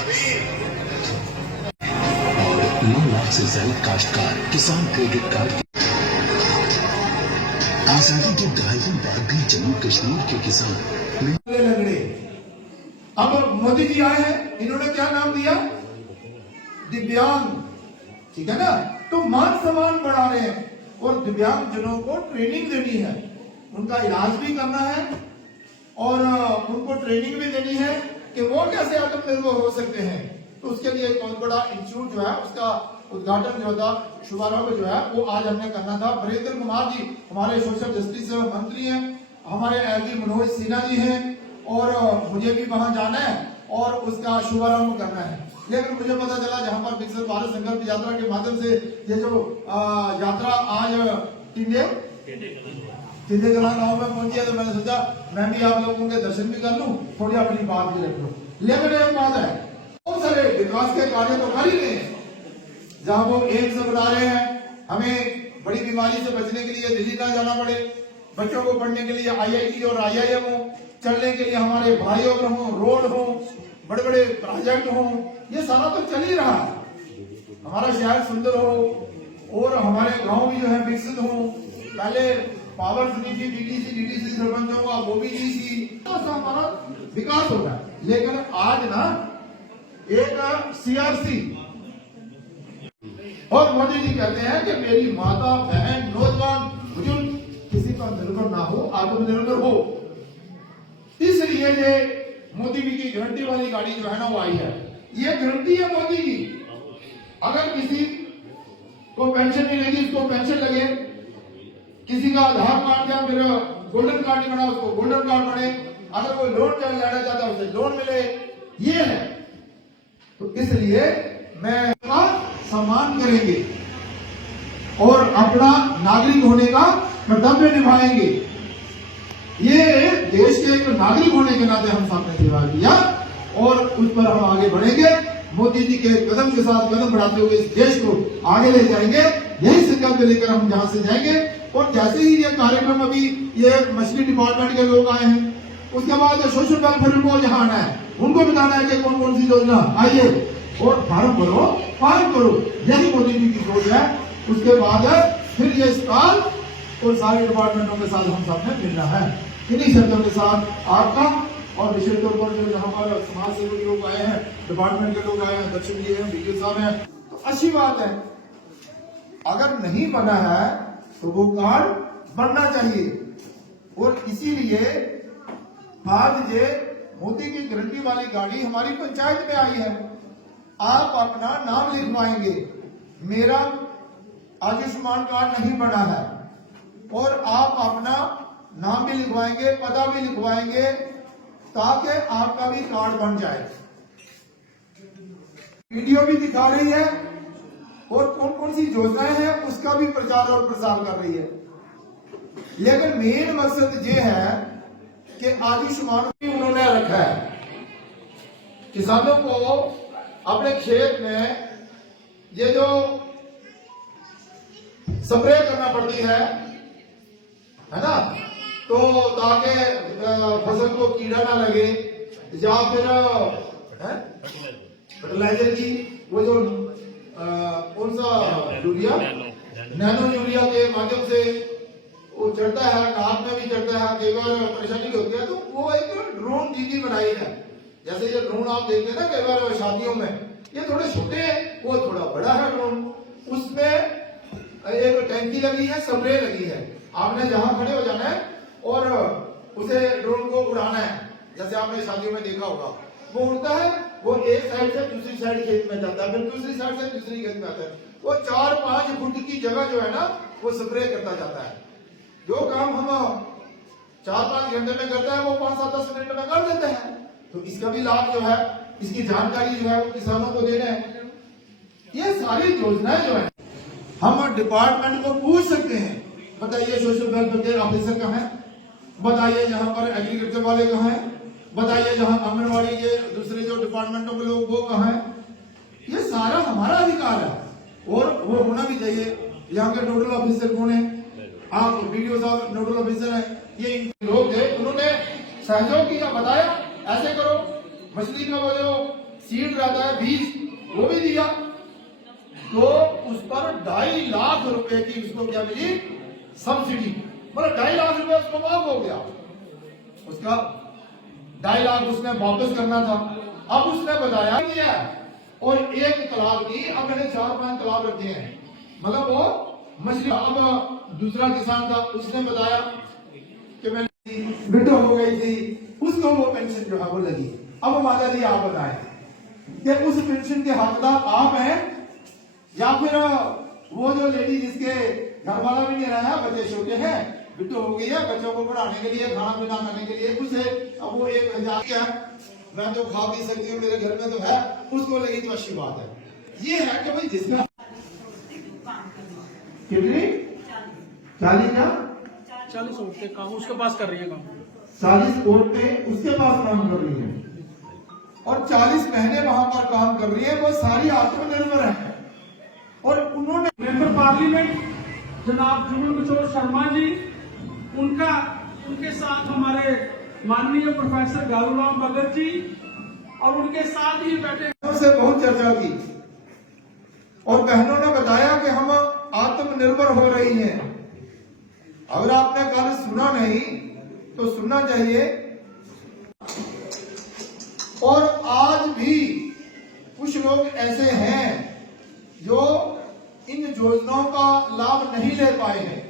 और 9 लाख से ज्यादा काश्तकार किसान क्रेडिट कार्ड। आजादी के ढाई बाद भी जम्मू कश्मीर के किसान लगड़े। अब मोदी जी आए हैं, इन्होंने क्या नाम दिया? दिव्यांग, ठीक है ना। तो मान सम्मान बढ़ा रहे हैं और दिव्यांग जनों को ट्रेनिंग देनी है, उनका इलाज भी करना है और उनको ट्रेनिंग भी देनी है कि वो कैसे आत्मनिर्भर हो सकते हैं। तो उसके लिए एक बहुत बड़ा इंस्टीट्यूट जो है उसका उद्घाटन जो था, शुभारंभ जो है वो आज हमने करना था। वीरेंद्र कुमार जी हमारे सोशल जस्टिस मंत्री हैं, हमारे एलजी मनोज सिन्हा जी हैं और मुझे भी वहां जाना है और उसका शुभारंभ करना है। लेकिन मुझे पता चला जहां पर विकसित भारत संकल्प यात्रा के माध्यम से ये जो यात्रा आज सीधे कला गाँव में पहुंची है, तो मैंने सोचा मैं भी आप लोगों के दर्शन भी कर लूं, थोड़ी अपनी बात भी रख लूं। लेकिन एक बात है, बहुत सारे विकास के कार्य तो कर ही रहे हैं। जहां वो एम्स बना रहे हैं, हमें बड़ी बीमारी से बचने के लिए दिल्ली ना जाना पड़े, बच्चों को पढ़ने के लिए IIT और IIM हो, चलने के लिए हमारे फ्लाईओवर हो, रोड हो, बड़े बड़े प्रोजेक्ट हो, ये सारा तो चल ही रहा है। हमारा शहर सुंदर हो और हमारे गांव भी जो है विकसित हो। पहले पावर समिति DDC सरपंचों का वो भी DC, तो हमारा विकास होगा। लेकिन आज ना एक CRC और मोदी जी कहते हैं कि मेरी माता बहन नौजवान बुजुर्ग किसी पर निर्भर ना हो, आत्मनिर्भर हो। इसलिए ये मोदी जी की गारंटी वाली गाड़ी जो है ना वो आई है। ये गारंटी है मोदी जी, अगर किसी को पेंशन नहीं लगी उसको पेंशन लगे, किसी का आधार कार्ड या फिर गोल्डन कार्ड नहीं बना उसको गोल्डन कार्ड बने, अगर कोई लोन लेना चाहता है उसे लोन मिले, ये है। तो इसलिए मैं सम्मान करेंगे और अपना नागरिक होने का कर्तव्य निभाएंगे। ये देश के एक नागरिक होने के नाते हम सबने सेवा किया और उस पर हम आगे बढ़ेंगे। मोदी जी के कदम के साथ कदम बढ़ाते हुए इस देश को आगे ले जाएंगे। यही संकल्प लेकर हम जहां से जाएंगे। और जैसे ही ये कार्यक्रम, अभी ये मछली डिपार्टमेंट के लोग आए हैं, उसके बाद सोशल वेलफेयर को जहां आना है, उनको बताना है कि कौन कौन सी योजना आइए और फार्म करो, फार्म करो। यही मोदी जी की सोच है। उसके बाद फिर ये स्टॉल और सारे डिपार्टमेंटों के साथ हम सबने मिलना है। इन्हीं शब्दों के साथ आपका और विशेष तौर पर जो यहाँ पर समाज सेवी लोग आए हैं, डिपार्टमेंट के लोग आए हैं, दर्शन जी हैं, वीडियो साहब हैं, तो अच्छी बात है। अगर नहीं बना है तो वो कार्ड बनना चाहिए। और इसीलिए आज ये मोदी की गारंटी वाली गाड़ी हमारी पंचायत में आई है। आप अपना नाम लिखवाएंगे, मेरा आयुष्मान कार्ड नहीं बना है, और आप अपना नाम भी लिखवाएंगे, पता भी लिखवाएंगे, ताकि आपका भी कार्ड बन जाए। वीडियो भी दिखा रही है और कौन कौन सी योजनाएं हैं उसका भी प्रचार और प्रसार कर रही है। लेकिन मेन मकसद ये है कि आयुष्मान भी उन्होंने रखा है। किसानों को अपने खेत में ये जो स्प्रे करना पड़ती है ना, तो ताकि फसल को कीड़ा ना लगे, या फिर फर्टिलाइजर की वो जो कौन सा यूरिया, नैनो यूरिया के माध्यम से वो चढ़ता है, नाक में भी चढ़ता है, कई बार परेशानी होती है। तो वो एक ड्रोन दीदी बनाई है। जैसे ये ड्रोन आप देखते हैं ना कई बार शादियों में, ये थोड़े छोटे हैं, वो थोड़ा बड़ा है ड्रोन। उसमें एक टैंकी लगी है, स्प्रे लगी है। आपने जहां खड़े हो जाना है और उसे ड्रोन को उड़ाना है। जैसे आपने शादियों में देखा होगा, वो उड़ता है, वो एक साइड से दूसरी साइड खेत में जाता है, फिर दूसरी साइड से दूसरी खेत में आता है। वो 4-5 फुट की जगह जो है ना वो स्प्रे करता जाता है। जो काम हम 4-5 घंटे में करता है वो 5-7-10 मिनट में कर देते हैं। तो इसका भी लाभ जो है, इसकी जानकारी जो है वो किसानों को दे रहे हैं। ये सारी योजनाएं जो है हम डिपार्टमेंट को पूछ सकते हैं, बताइए सोशल वेलफेयर ऑफिसर कहाँ है, बताइए यहाँ पर एग्रीकल्चर वाले कहाँ हैं, बताइए जहाँ आंगनबाड़ी के दूसरे जो डिपार्टमेंटों के लोग वो कहाँ हैं। ये सारा हमारा अधिकार है और वो होना भी चाहिए। यहाँ के नोडल ऑफिसर कौन है? आप वीडियो साहब नोडल ऑफिसर है। ये लोग थे, उन्होंने सहयोग किया, बताया ऐसे करो, मछली का वो जो सीड रहता है बीज, वो भी दिया, तो उस पर 2.5 लाख रुपए की उसको क्या मिली, सब्सिडी। मतलब 2.5 लाख रुपए उसको माफ हो गया, उसका 2.5 लाख उसने वापस करना था। अब उसने बताया किया और एक तालाब की, अब मैंने 4-5 तालाब रखे हैं, मतलब वो मछली। अब दूसरा किसान था, उसने बताया कि मैंने विडो हो गई थी, उसको वो पेंशन जो है वो लगी। अब माता जी आप बताएं कि उस पेंशन के हकदार आप हैं या फिर वो जो लेडी जिसके घर वाला भी नहीं रहा, बच्चे छोटे हैं, विडो हो गई है, बच्चों को पढ़ाने के लिए, खाना पीना करने के लिए उसे, अब वो 1,000 क्या है, मैं तो खा पी सकती हूँ, मेरे घर में तो है, उसको लगी तो अच्छी बात है। ये है कि भाई जिसका कितनी 40 का 40 वोट के काम उसके पास कर रही है काम। 40 वोट पे उसके पास काम कर रही है और 40 महीने वहां पर काम कर रही है, वो सारी आत्मनिर्भर है। और उन्होंने मेंबर पार्लियामेंट जनाब जुगल किशोर शर्मा जी, उनके साथ हमारे माननीय प्रोफेसर गालूराम भगत जी और उनके साथ ही बैठे से बहुत चर्चा की और बहनों ने बताया कि हम आत्मनिर्भर हो रही हैं। अगर आपने कल सुना नहीं तो सुनना चाहिए। और आज भी कुछ लोग ऐसे हैं जो इन योजनाओं का लाभ नहीं ले पाए हैं।